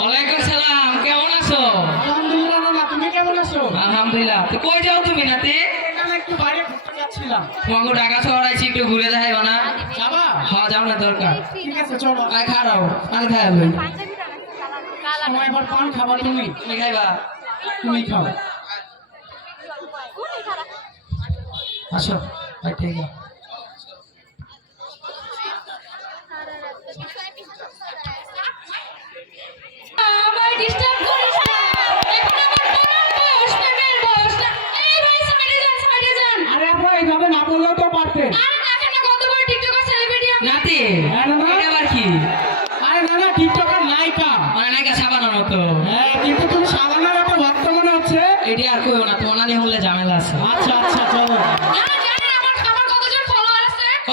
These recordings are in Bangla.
ওয়ালাইকুম সালাম কেমন আছো? আলহামদুলিল্লাহ তুমি কেমন আছো? আলহামদুলিল্লাহ। তো কই যাও তুমি নাতি? একটু বাইরে ঘুরতে যাচ্ছিলাম। তোমাকে ঢাকা শহর আইছি একটু ঘুরে দেখাইবা না? যাবা? হ্যাঁ যাও না দরকার। ঠিক আছে চলো। আমি সময় এবার পান খাবার তুমি। তুমি খাইবা? তুমি খাও। আসো ঠিক আছে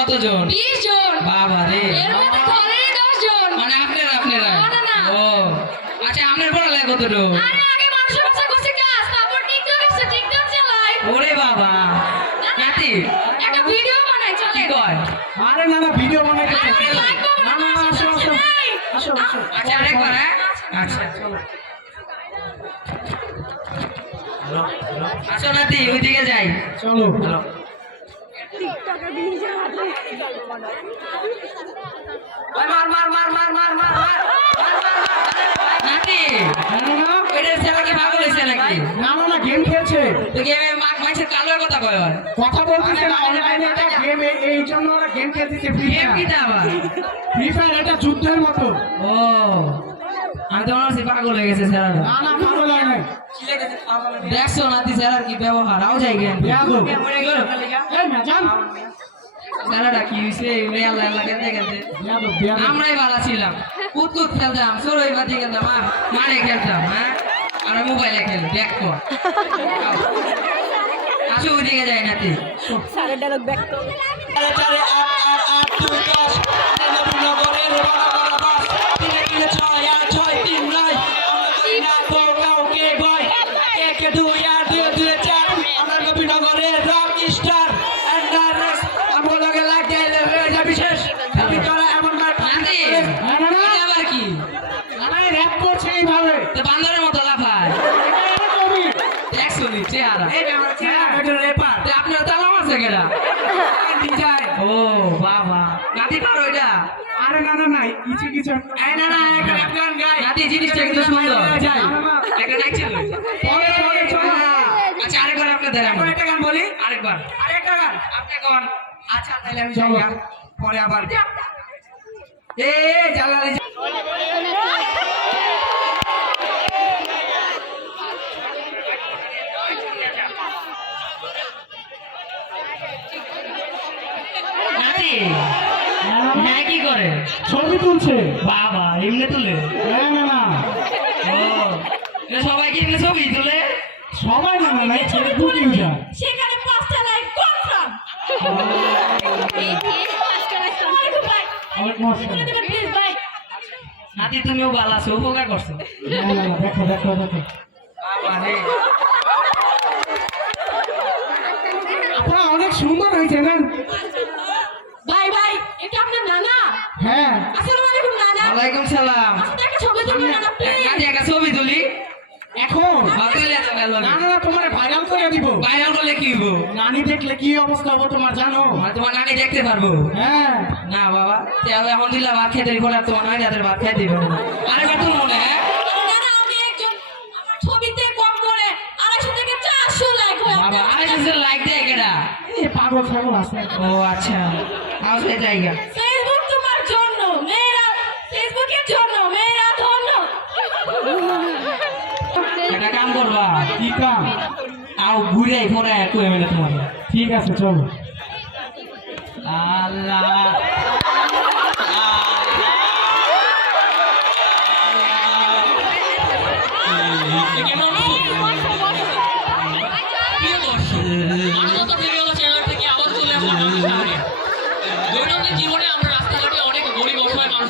কতজন? বিশ জন। বাবা রে। মানে আপনারা ও। আচ্ছা আপনার লাগে ওরে বাবা। নাতি কয়? না ভিডিও আচ্ছা আরেকবার হ্যাঁ? আচ্ছা।, আচ্ছা।, আচ্ছা ওইদিকে যাই। চলো। টিকটকে নিজের হাতে মার মার মার মার মার মার মার নাকি এটা ছেলেকে ভাগল ছেলেকে না না না গেম খেলছে তো গেমে মাক মাইছে কালোর কথা কয় কথা বলতেছে না অনলাইনে এটা গেম এই জন্য ওরা গেম খেলতেছে Free Fire game Free Fire এটা যুদ্ধের মতো ও আমি তো পাগল হয়ে গেছে স্যার। না না পাগল দেখছ স্যার কি ব্যবহার? আও যাই গেন মরে গেল। কি আমরাই ভালো ছিলাম। খেলতাম খেলতাম মারে খেলতাম হ্যাঁ? মোবাইলে যাই ও বাবা নাতি পারো এটা। আরে না না না কিছু কিছু। এই না না একটা গান গাই। নাতি জিনিসটা কিন্তু সুন্দর। একটা দেখছিল পরে পরে চলো আচ্ছা আরেকবার আপনাদের এখন একটা গান বলি? আরেকবার। আরেকটা গান। আপনি কোন আচ্ছা তাহলে আমি যাই পরে আবার এ জালালি নাতি হ্যাঁ কি করে? ছবি তুলছে। বাবা এমনি তুলে? হ্যাঁ না না। ও এ সবাই কি এমনি ছবি তুলে? সবাই না না না ফেসবুক ইউজার সেখানে পাঁচটা লাইক কনফার্ম নাতি তুমিও ভালো আছো উপকার করছ। না না না দেখো দেখো দেখো। আপনারা অনেক সুন্দর হয়েছে না ভাই ভাই এটা আপনার নানা হ্যাঁ। আসসালামু আলাইকুম নানা। ওয়ালাইকুম সালাম। আপনি একটা ছবি নানা প্লিজ ছবি তুলি। এখন? গেল না না না তোমার ভাইরাল করে দিব। বাইরে করলে কি হব নানি দেখলে কি অবস্থা হবে তোমার জানো? আর তোমার নানি দেখতে পারব? হ্যাঁ। না বাবা তাহলে এখন দিলা ভাত খেতে আর তোমার নানি রাতের ভাত না। আরেকবার তুমি মনে হ্যাঁ? আরে নানা আমি একজন আমার ছবিতে কম করে আড়াইশো লাইক হয় দেয় পাগল ছাগল আছে। ও আচ্ছা। আসলে জায়গা ফেসবুক তোমার জন্য মেয়েরা একটা কাম করবা কি ঘুরে পরে কয়ে এমএলএ তোমার ঠিক আছে চলো। আল্লাহ।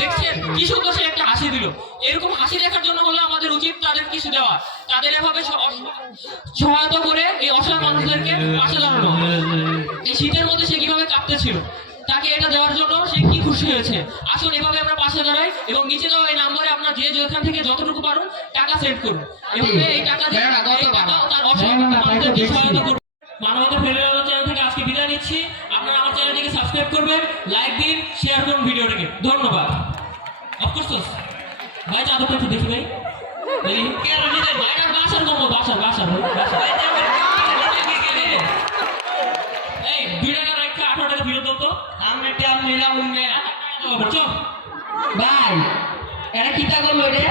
দেখছেন কি সুন্দর সে একটা হাসি দিল। এরকম হাসি দেখার জন্য হলে আমাদের উচিত তাদের কিছু দেওয়া। তাদের এভাবে সহায়তা করে এই অসহায় মানুষদেরকে পাশে দাঁড়ানো। এই শীতের মধ্যে সে কীভাবে কাঁপতেছিল তাকে এটা দেওয়ার জন্য সে কি খুশি হয়েছে? আসুন এভাবে আমরা পাশে দাঁড়াই এবং নিচে দেওয়া এই নাম্বারে আপনারা যে যেখান থেকে যতটুকু পারুন টাকা সেন্ড করুন। এভাবে এই টাকা দিয়ে গত এই টাকা তার অসহায় তো মানুষদেরকে সহায়তা করুন। মানবতা ফেডারেল চ্যানেল থেকে আজকে বিদায় নিচ্ছি। চ্যানেলটিকে সাবস্ক্রাইব করবেন লাইক দিন শেয়ার করুন ভিডিওটিকে। ধন্যবাদ। অফকোর্স ভাই চাদরটা একটু দেখি ভাই। কেন নিজের ভাইটার বাসার কম বাসার বাসার ভাই, বাসার। এই দুই টাকা আঠারো টাকা ফেরত তো। আমি টাল নিলাম চল। ভাই কিতা করল রে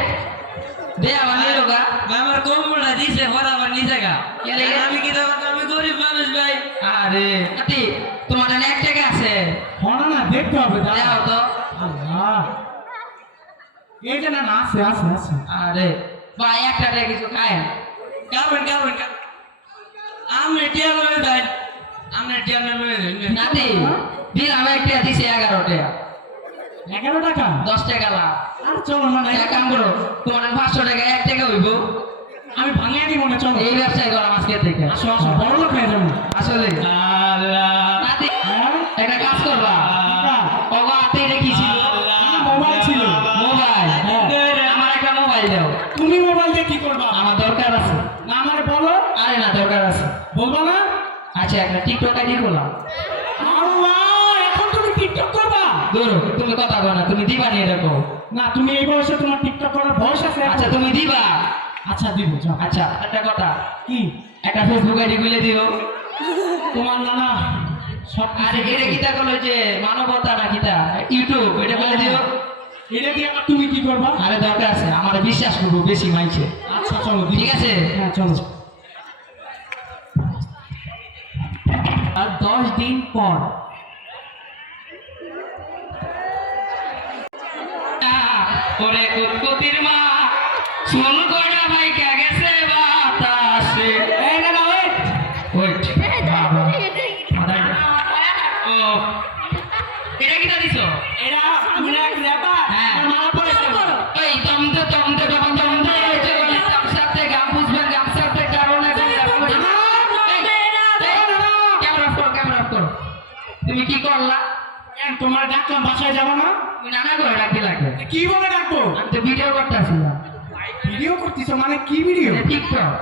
দে আমার নিলো গা। আমার কম্বলটা দিছে পরে আবার নিচে গা। কে আমি কি দেবো আমি গরিব মানুষ ভাই। আরে নাতি তোমার এখানে এক টাকা আছে হনা না দেখতে হবে দাদা দেও তো আল্লাহ এইটা না? না আছে আছে আছে। আরে ভাই একটা টাকা কিছু খায়। কারণ কারণ আমি টিয়াল হয়ে যাই আমি টিয়াল হয়ে যাই নাতি দিলাম এক টাকা দিছে এগারো টাকা এগারো টাকা? দশ টাকা লাভ। আর চলো না না এক কাম করো তোমার পাঁচশো টাকা এক টাকা হইব। আমি ভাঙিয়ে দিব না চলো। এই ব্যবসায় করলাম আজকে থেকে। আসো আসো বড় লোক হয়ে যাব। আসলে। আচ্ছা একটা টিকটক আইডি এখন তুমি টিকটক করবা? দূর তুমি কথা না তুমি দিবা নিয়ে রাখো না তুমি এই বয়সে তোমার টিকটক করার বয়স আছে আচ্ছা তুমি দিবা। আচ্ছা দিব যাও। আচ্ছা একটা কথা। কি? একটা ফেসবুক আইডি খুলে দিও। তোমার নানা সব আরে এটা কিতা করল যে মানবতা না কিতা ইউটিউব এটা বলে দিও। এটা দিয়ে আবার তুমি কি করবা? আরে দরকার আছে আমার বিশ্বাস করব বেশি মাইছে। আচ্ছা চলো ঠিক আছে? হ্যাঁ চলো আর দশ দিন পর। ওরে কুতকুতির মা চুল কড়া তোমার ডাকলাম বাসায় যাব না? তুমি নানা করে রাখতে লাগে কি বলে ডাকবো? আমি তো ভিডিও করতেছিলাম। ভিডিও করতেছো মানে কি ভিডিও টিকটক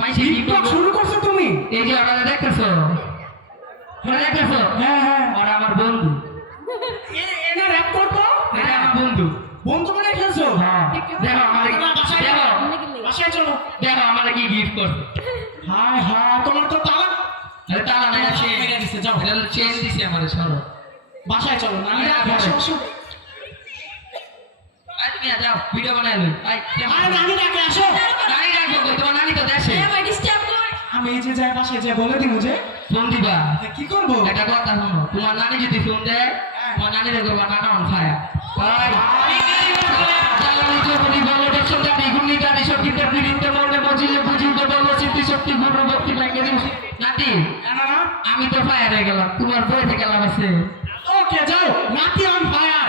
মাইসি টিকটক শুরু করছ তুমি? এই যে ওরা দেখতেছো? ওরা দেখতেছো? হ্যাঁ হ্যাঁ। ওরা আমার বন্ধু। র্যাপ করতো এটা আমার বন্ধু। বন্ধু করে খেলছো হ্যাঁ। দেখো আমার বাসায় দেখো। বাসায় চলো। দেখো আমার কি গিফট করছে। হায় হায় তোমার তো তালা। তালা নাই আছে যাও। চেন দিছে আমার সরো বাসায় চলো না ভিডিও বানাই নানি ডাকে আসো। নানি তোমার নানি তো দেশে আমি এই যে যাই বলে দিব যে ফোন দিবা। কি করব? একটা কথা শোনো তোমার নানি যদি ফোন দেয় তোমার নানি দেখো নানা অন ফায়ার ভাই জ্বালানি চৌপতি বলো না না। না আমি তো ফায়ার হয়ে গেলাম। তোমার বইতে গেলাম আছে। ওকে যাও? নাতি অন ফায়ার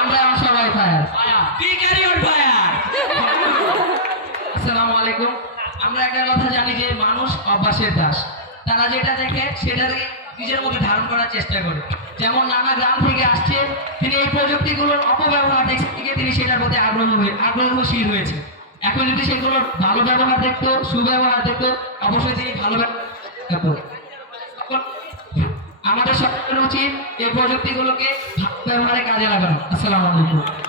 আমরা এখন সবাই ফায়ার বিকারি ওর ফায়ার আসসালামু আলাইকুম আমরা একটা কথা জানি যে মানুষ অভ্যাসের দাস। তারা যেটা দেখে সেটা নিজের মধ্যে ধারণ করার চেষ্টা করে। যেমন নানা গ্রাম থেকে আসছে তিনি এই প্রযুক্তিগুলোর অপব্যবহার দেখছে থেকে তিনি সেটার প্রতি আগ্রহ হয়ে আগ্রহশীল হয়েছে। এখন যদি সেগুলোর ভালো ব্যবহার দেখতো সুব্যবহার দেখতো অবশ্যই তিনি ভালো ব্যবহার উচিত এই প্রযুক্তিগুলোকে ভাবতে কাজে লাগানো। আসসালামু আলাইকুম।